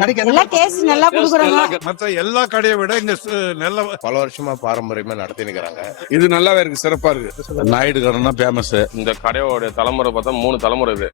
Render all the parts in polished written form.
எல்லாம் டேஸ்ட் நல்லா குடுக்குறாங்க. மற்ற எல்லா கடையை விட இங்க நல்ல பல வருஷமா பாரம்பரியமா நடத்தினுக்கிறாங்க. இது நல்லாவே இருக்கு, சிறப்பா இருக்கு. நாயுடு கடைனா ஃபேமஸ். இந்த கடையோட தலைமுறை பார்த்தா 3 தலைமுறை இது.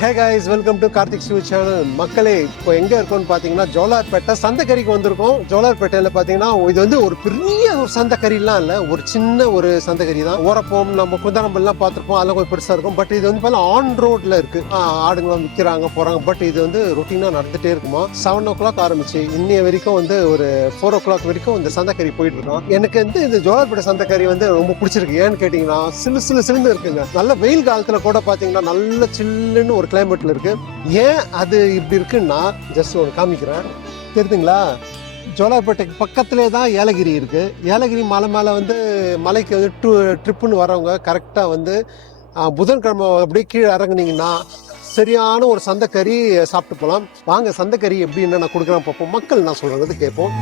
Hey guys, welcome to Karthik ஸ்வீ சேனல். மக்களே, இப்போ எங்கே இருக்கோம்னு பார்த்தீங்கன்னா ஜோலார்பேட்டை சந்தைக்கறிக்கு வந்திருக்கோம். ஜோலார்பேட்டையில் பார்த்தீங்கன்னா இது வந்து ஒரு பெரிய ஒரு சந்தைக்கறிலாம் இல்லை, ஒரு சின்ன ஒரு சந்தைக்கறி தான். ஓரப்போம் நம்ம குந்தரம்பல்லாம் பார்த்துருப்போம், அதெல்லாம் கொஞ்சம் பெருசாக இருக்கும். பட் இது வந்து பார்த்தா ஆன் ரோட்டில் இருக்குது. ஆடுங்களாம் விற்கிறாங்க போகிறாங்க. பட் இது வந்து ரொட்டீனாக நடந்துகிட்டே இருக்குமா. 7 o'clock ஆரம்பிச்சு இன்னைய வரைக்கும் வந்து ஒரு 4 o'clock வரைக்கும் இந்த சந்தைக்கறி போயிட்டு இருக்கோம். எனக்கு வந்து இந்த ஜோலார்பேட்டை சந்தைக்கறி வந்து ரொம்ப பிடிச்சிருக்கு. ஏன்னு கேட்டிங்கன்னா சிலுன்னு இருக்குங்க. நல்ல வெயில் காலத்தில் கூட பார்த்தீங்கன்னா நல்ல சில்லுன்னு ஒரு கிளைமேட்ல இருக்கு. ஏன் அது இப்படி இருக்குன்னா ஜஸ்ட் ஒரு காமிக்கிறேன், தெரியுதுங்களா? ஜோலார்பேட்டைக்கு பக்கத்திலே தான் ஏலகிரி இருக்கு. ஏலகிரி மலை மேலே வந்து மலைக்கு வந்து ட்ரிப்புன்னு வரவங்க கரெக்டாக வந்து புதன்கிழமை அப்படியே கீழே இறங்குனீங்கன்னா சரியான ஒரு சந்தைக்கறி சாப்பிட்டு போகலாம். வாங்க சந்தைக்கறி எப்படி என்ன நான் கொடுக்குறேன் பார்ப்போம். மக்கள் நான் சொல்றது கேட்போம்.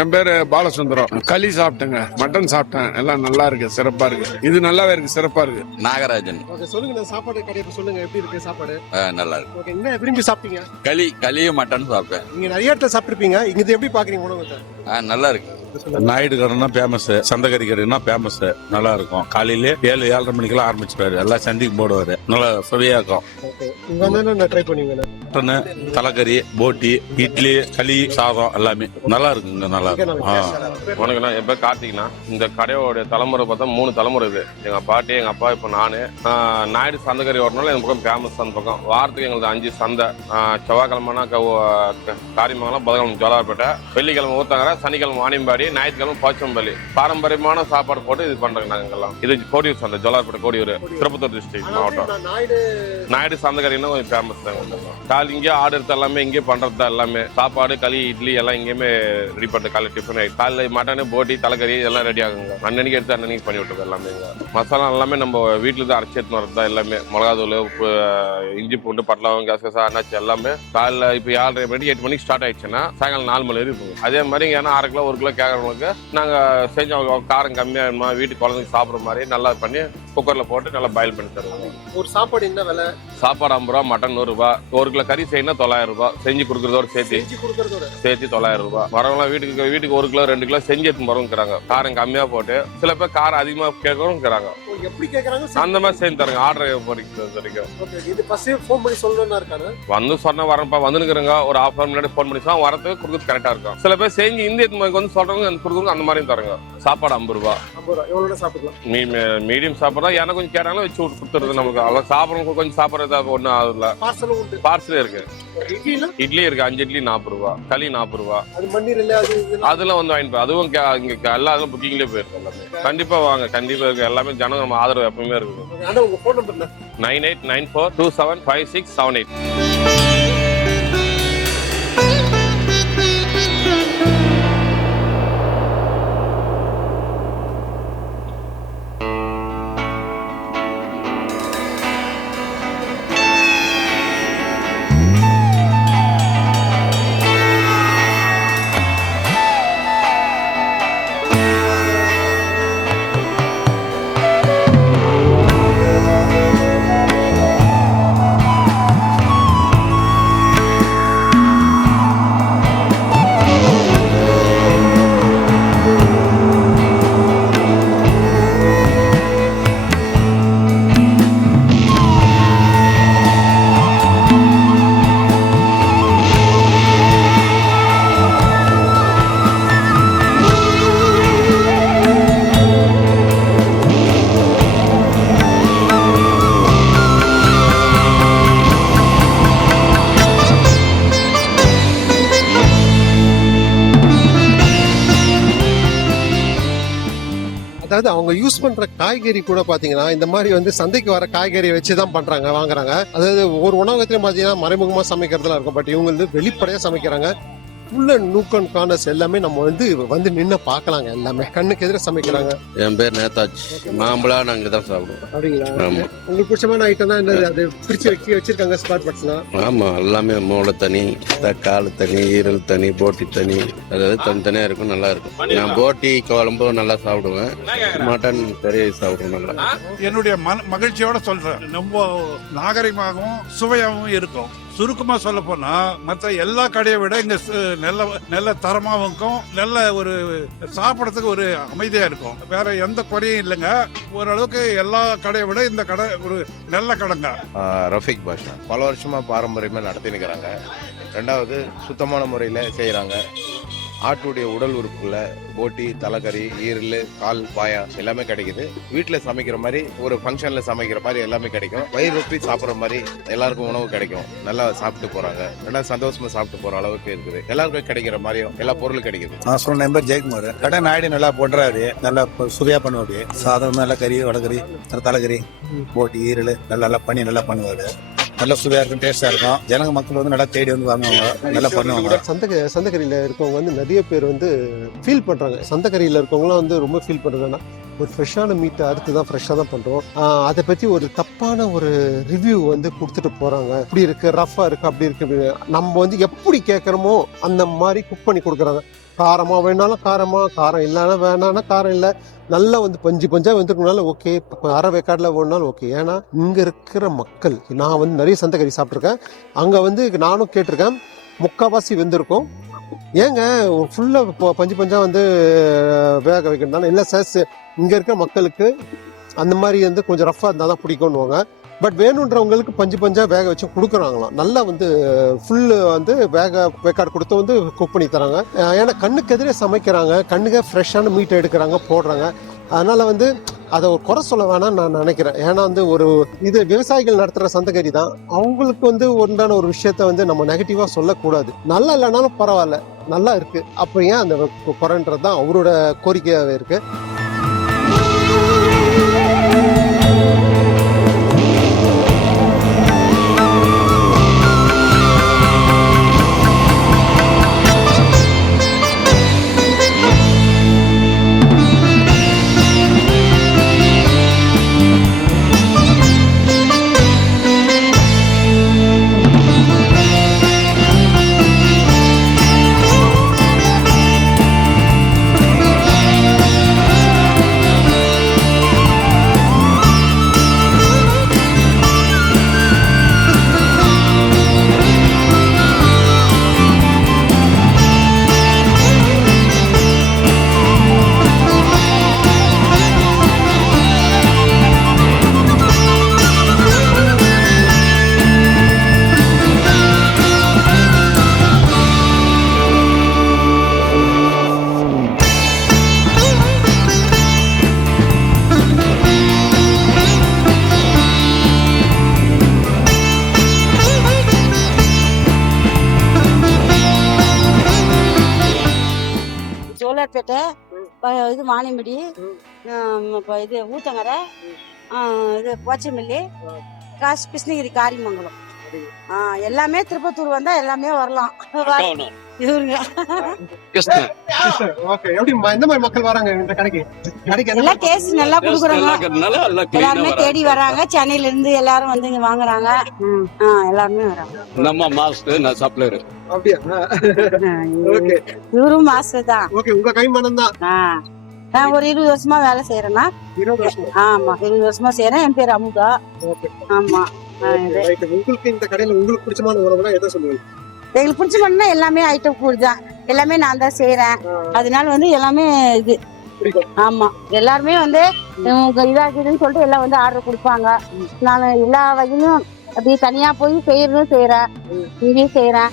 என் பேரு பாலசுந்தரம். களி சாப்பிட்டேங்க, மட்டன் சாப்பிட்டேன், எல்லாம் நல்லா இருக்கு, சிறப்பா இருக்கு. இது நல்லாவே இருக்கு, சிறப்பா இருக்கு. நாகராஜன். ஓகே, சொல்லுங்க சாப்பாடு கடையை சொல்லுங்க, எப்படி இருக்கு சாப்பாடு? நல்லா இருக்கு. ஓகே, என்ன விரும்பி சாப்பிட்டீங்க? களியும் மட்டன் சாப்பிட்டேன். நீங்க நிறைய இடத்துல சாப்பிட்டுருப்பீங்க, இங்க எப்படி பாக்குறீங்க உணவு? நல்லா இருக்கு. நாயுடு கடைனா ஃபேமஸ், சந்தைக்கறி கடைனா ஃபேமஸ். நல்லா இருக்கும். காலையிலே 7-7:30 மணிக்கெல்லாம் ஆரம்பிச்சிருவாரு. எல்லாம் சந்திக்கு போடுவாரு. நல்லா சுவையா இருக்கும். ட்ரை பண்ணுவீங்க. மட்டன், தலைக்கறி, போட்டி, இட்லி, களி, சாதம் எல்லாமே நல்லா இருக்குங்க. நல்லா இருக்கும். உனக்குண்ணா என் பேர் கார்த்திக்னா. இந்த கடையோட தலைமுறை பார்த்தா 3 தலைமுறை இது. எங்க பாட்டி, எங்க அப்பா, இப்போ நானு. நாயுடு சந்தைக்கறி வரனால எங்க பக்கம் ஃபேமஸ். அந்த பக்கம் வாரத்துக்கு எங்களுக்கு 5 சந்தை. செவ்வாய்க்கிழமைனா காரியமங்கலம், புதன்கிழமை ஜோலார்பேட்டை, வெள்ளிக்கிழமை ஊத்தங்கரை, சனிக்கிழமை வாணியம்பாடி, ஞாயிற்றுக்கிழமை போச்சம்பள்ளி. பாரம்பரியமான சாப்பாடு போட்டு இது பண்றாங்க நாங்கெல்லாம். இது கோடியூர் சந்தை, ஜோலார்பேட்டை கோடியூர், திருப்பத்தூர் டிஸ்ட்ரிக்ட் மாவட்டம். நாயுடு சந்தைக்கறினா கொஞ்சம் ஃபேமஸ் தாங்க. கால் இங்கே ஆடு எடுத்து எல்லாமே இங்கே பண்றது தான். எல்லாமே சாப்பாடு, களி, இட்லி எல்லாம் இங்கேயுமே ரெடி பண்ணி காலை டிஃபன் காலையில் மட்டனு, போட்டி, தலைக்கறி எல்லாம் ரெடி ஆகுங்க. அன்னன்னைக்கு எடுத்து அன்னன்னைக்கு பண்ணி விட்டுருது எல்லாமே. மசாலா எல்லாமே நம்ம வீட்டில் தான் அரைச்சி எடுத்துன்னு வரது தான் எல்லாமே. மிளகாத்தூள், உப்பு, இஞ்சி பூண்டு, பட்டலவங்க, கசகசா, அன்னாச்சி எல்லாமே. காலையில் இப்போ 7:30 மணிக்கு 8 மணிக்கு ஸ்டார்ட் ஆயிடுச்சுன்னா சாயங்காலம் 4 மணி வரைக்கும் இருக்கும். அதே மாதிரி ஏன்னா 1/2 கிலோ 1 கிலோ கேட்கறவங்களுக்கு நாங்கள் செஞ்சு காரம் கம்மியாக வேணுமா, வீட்டுக்கு குழந்தைங்க சாப்பிட்ற மாதிரி நல்லா பண்ணி குக்கரில் போட்டு நல்லா பாயில் பண்ணி தருவோம். ஒரு சாப்பாடு என்ன விலை? சாப்பாடு 50 ரூபா, மட்டன் 100 ரூபா, 1 கிலோ கறி செய்யணும் 900 ரூபாய். செஞ்சு கொடுக்குறதோட சேர்த்து 900 ரூபாய். வரவங்களாம் வீட்டுக்கு 1 கிலோ 2 கிலோ செஞ்சு எடுத்து போறவங்கிறாங்க. காரம் கம்மியா போட்டு, சில பேர் காரம் அதிகமா கேட்கறவங்கிறாங்க. எப்படி கேக்குறாங்க அந்த மாதிரி செஞ்சு தருங்க. ஆர்டர் பொறுத்த வரைக்கும் வந்து சொன்ன வரப்பா வந்துருக்குறங்க. ஒரு 1/2 hour முன்னாடி ஃபோன் பண்ணி சொன்னா வரதுக்கு கொடுக்குறது கரெக்டா இருக்கும். சில பேர் செஞ்சு இந்திய வந்து சொல்றவங்க கொடுக்குறவங்க அந்த மாதிரியும் தருங்க. சாப்பாடு 50 ரூபாய். மீடியம் சாப்பிட்றா எனக்கு கொஞ்சம் கேட்டாலும் வச்சு கொடுத்துருது. நமக்கு அவங்க சாப்பிட்றவங்க கொஞ்சம் சாப்பிட்றது ஒன்றும் ஆகுதுல. பார்சல் இருக்கு. இட்லி இருக்கு, 5 இட்லி 40 ரூபாய், களி 40 ரூபாய். அதெல்லாம் வந்து வாங்கிட்டு அதுவும் இங்க எல்லாரும் புக்கிங்லேயே போயிருக்கு எல்லாமே. கண்டிப்பா வாங்க, கண்டிப்பா இருக்கு எல்லாமே. ஜனம் நம்ம ஆதரவு எப்பவுமே இருக்கு. 9894275678. அவங்க யூஸ் பண்ற காய்கறி கூட பாத்தீங்கன்னா இந்த மாதிரி வந்து சந்தைக்கு வர காய்கறி வச்சுதான் பண்றாங்க, வாங்குறாங்க. அதாவது ஒரு உணவகத்திலும் பாத்தீங்கன்னா மறைமுகமா சமைக்கிறதுலாம் இருக்கும். பட் இவங்க வந்து வெளிப்படையா சமைக்கிறாங்க. உள்ள நூக்கன் கார்னர்ஸ் எல்லாமே நம்ம வந்து நின்று பார்க்கலாங்க. எல்லாமே கண்ணுக்கு எதிர சமைக்கிறாங்க. என் பேர் நேதாஜ். மாம்பழம் நாங்க தான் சாப்பிடுவோம். அப்படிங்களா? ஆமா. உங்களுக்கு பிடிச்சமான ஐட்டம் தான் என்னது? அது பிடிச்சி வச்சிருக்காங்க ஸ்பாட் பாட்ஸ்லாம். ஆமா, எல்லாமே மூளை தனி, கால் தனி, ஈரல் தனி, போட்டி தனி, அதாவது தனித்தனியா இருக்கும், நல்லா இருக்கும். நான் போட்டி குழம்பு நல்லா சாப்பிடுவேன், மட்டன் கறி சாப்பிடுவேன் நல்லா. என்னுடைய மகிழ்ச்சியோட சொல்றேன், ரொம்ப நாகரிகமாகவும் சுவையாகவும் இருக்கும். சுருக்கமா சொல்ல போனா மற்ற எல்லா கடையை விட இங்க நல்ல தரமாவும் இருக்கும், நல்ல ஒரு சாப்பிடறதுக்கு ஒரு அமைதியா இருக்கும். வேற எந்த குறையும் இல்லைங்க. ஓரளவுக்கு எல்லா கடையை விட இந்த கடை ஒரு நல்ல கடைங்க. ரஃபீக் பாஷா பல வருஷமா பாரம்பரியமா நடத்தினுக்கிறாங்க. ரெண்டாவது சுத்தமான முறையில செய்யறாங்க. ஆட்டுடைய உடல் உறுப்புல போட்டி, தலைக்கறி, ஈரல், கால், பாயா எல்லாமே கிடைக்குது. வீட்டில் சமைக்கிற மாதிரி, ஒரு ஃபங்க்ஷன்ல சமைக்கிற மாதிரி எல்லாமே கிடைக்கும். வயிறு ரொப்பி சாப்பிட்ற மாதிரி எல்லாருக்கும் உணவு கிடைக்கும். நல்லா சாப்பிட்டு போறாங்க. ரெண்டாவது சந்தோஷமா சாப்பிட்டு போற அளவுக்கு இருக்குது. எல்லாருக்கும் கிடைக்கிற மாதிரியும் எல்லா பொருளும் கிடைக்குது. நான் சொன்ன நம்பர் ஜெயக்குமார். கடை நாயுடு நல்லா போடுறாரு, நல்லா சுவையா பண்ணுவாரு. சாதம் நல்லா கறி, வடகறி, தலைக்கறி, போட்டி, ஈரல் நல்லா பண்ணி நல்லா பண்ணுவாரு. நல்ல சுவையா இருக்கும், டேஸ்டா இருக்கும். ஜனங்க மக்கள் வந்து நல்லா தேடி வந்து வாங்குவாங்க, நல்லா பண்ணுவாங்க. சந்தைக்கறியில இருக்கவங்க வந்து நிறைய பேர் வந்து ஃபீல் பண்றாங்க. சந்தைக்கறியில இருக்கவங்களாம் வந்து ரொம்ப ஃபீல் பண்றாங்கன்னா, ஒரு ஃப்ரெஷ்ஷான மீட்டை அறுத்து தான் ஃப்ரெஷ்ஷாக தான் பண்றோம். அதை பத்தி ஒரு தப்பான ஒரு ரிவ்யூ வந்து கொடுத்துட்டு போறாங்க. இப்படி இருக்கு, ரஃபா இருக்கு, அப்படி இருக்கு. நம்ம வந்து எப்படி கேட்கறோமோ அந்த மாதிரி குக் பண்ணி கொடுக்குறாங்க. காரமா வேணாலும் காரமா, காரம் இல்லைன்னா வேணான்னா காரம் இல்லை, நல்லா வந்து பஞ்சா வந்துருக்கனால ஓகே, அரை வேக்காடில் வேணுனாலும் ஓகே. ஏன்னா இங்க இருக்கிற மக்கள், நான் வந்து நிறைய சந்தைக்கறி சாப்பிட்ருக்கேன். அங்க வந்து நானும் கேட்டிருக்கேன், முக்கால்வாசி வெந்திருக்கும். ஏங்க ஃபுல்லா பஞ்சா வந்து வேக வைக்கிறதுனால இல்லை சார், இங்க இருக்கிற மக்களுக்கு அந்த மாதிரி வந்து கொஞ்சம் ரஃபா இருந்தால் தான் பிடிக்கும்னுவாங்க. பட் வேணுன்றவங்களுக்கு பஞ்சா வேக வச்சு கொடுக்குறாங்களாம். நல்லா வந்து ஃபுல்லு வந்து வேக்காடு கொடுத்து வந்து குக் பண்ணி தராங்க. ஏன்னா கண்ணுக்கு எதிரே சமைக்கிறாங்க, கண்ணுக்கு ஃப்ரெஷ்ஷான மீட் எடுக்கிறாங்க, போடுறாங்க. அதனால வந்து அதை ஒரு குறை சொல்ல வேணாம்னு நான் நினைக்கிறேன். ஏன்னா வந்து இது விவசாயிகள் நடத்துகிற சந்தைக்கறி தான். அவங்களுக்கு வந்து உண்டான ஒரு விஷயத்த வந்து நம்ம நெகட்டிவாக சொல்லக்கூடாது. நல்லா இல்லைனாலும் பரவாயில்ல, நல்லா இருக்கு, அப்போ ஏன் அந்த குறைன்றது தான் அவரோட கோரிக்கையாகவே இருக்கு. ஜோலார்பேட்டை, இது வாணியம்படி, இது ஊத்தங்கரை, இது போச்சமில்லி, கிருஷ்ணகிரி, காரிமங்கலம், எல்லாமே திருப்பத்தூர் வந்தா எல்லாமே வரலாம். இவருங்க எந்த மாதிரி மக்கள் வராங்க இந்த கடைக்கு? எல்லாம் டேஸ்ட் நல்லா குடுக்குறாங்க, எல்லாருமே தேடி வராங்க. சென்னையில இருந்து எல்லாரும் வந்து இங்க வாங்குறாங்க. எல்லாருமே வராங்க. நம்ம மாஸ்டர், நான் சப்ளையர். அப்படியா? ஓகே, இவரும் மாஸ்டர் தான். ஓகே, உங்க கைமானம் தான். நான் ஒரு 20 வருஷமா வேலை செய்யறேன்னா. 20 வருஷம்? ஆமா, 20 வருஷமா செய்யறேன். என் பேர் அமுதா. ஆமா. உங்களுக்கு இந்த கடையில உங்களுக்கு பிடிச்சமான உணவுனா எதை சொல்லுவீங்க? எங்களுக்கு பிடிச்ச எல்லாமே ஐட்டம் ஃபுட் தான், எல்லாமே நான் தான் செய்யறேன். அதனால வந்து எல்லாமே இது ஆமா, எல்லாருமே வந்து இதாக்குதுன்னு சொல்லிட்டு எல்லாம் வந்து ஆர்டர் கொடுப்பாங்க. நான் எல்லா வகையிலும் அப்படி தனியா போய் செய்யறதும் செய்யறேன், இங்கேயும் செய்யறேன்.